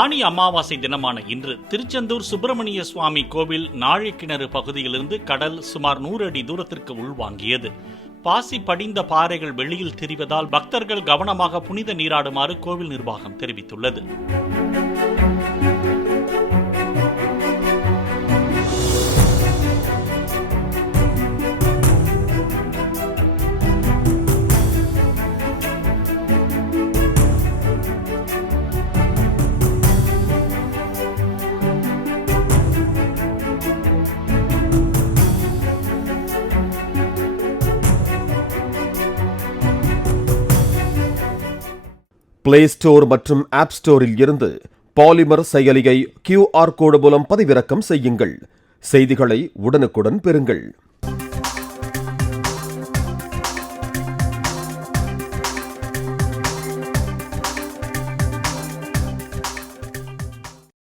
ஆனி அமாவாசை தினமான இன்று திருச்செந்தூர் சுப்பிரமணிய சுவாமி கோவில் நாழிக்கிணறு பகுதியிலிருந்து கடல் சுமார் 100 அடி தூரத்திற்கு உள்வாங்கியது. பாசி படிந்த பாறைகள் வெளியில் தெரிவதால் பக்தர்கள் கவனமாக புனித நீராடுமாறு கோவில் நிர்வாகம் தெரிவித்துள்ளது. பிளே ஸ்டோர் மற்றும் ஆப் ஸ்டோரில் இருந்து பாலிமர் செயலியை QR கோடு மூலம் பதிவிறக்கம் செய்யுங்கள். செய்திகளை உடனுக்குடன் பெறுங்கள்.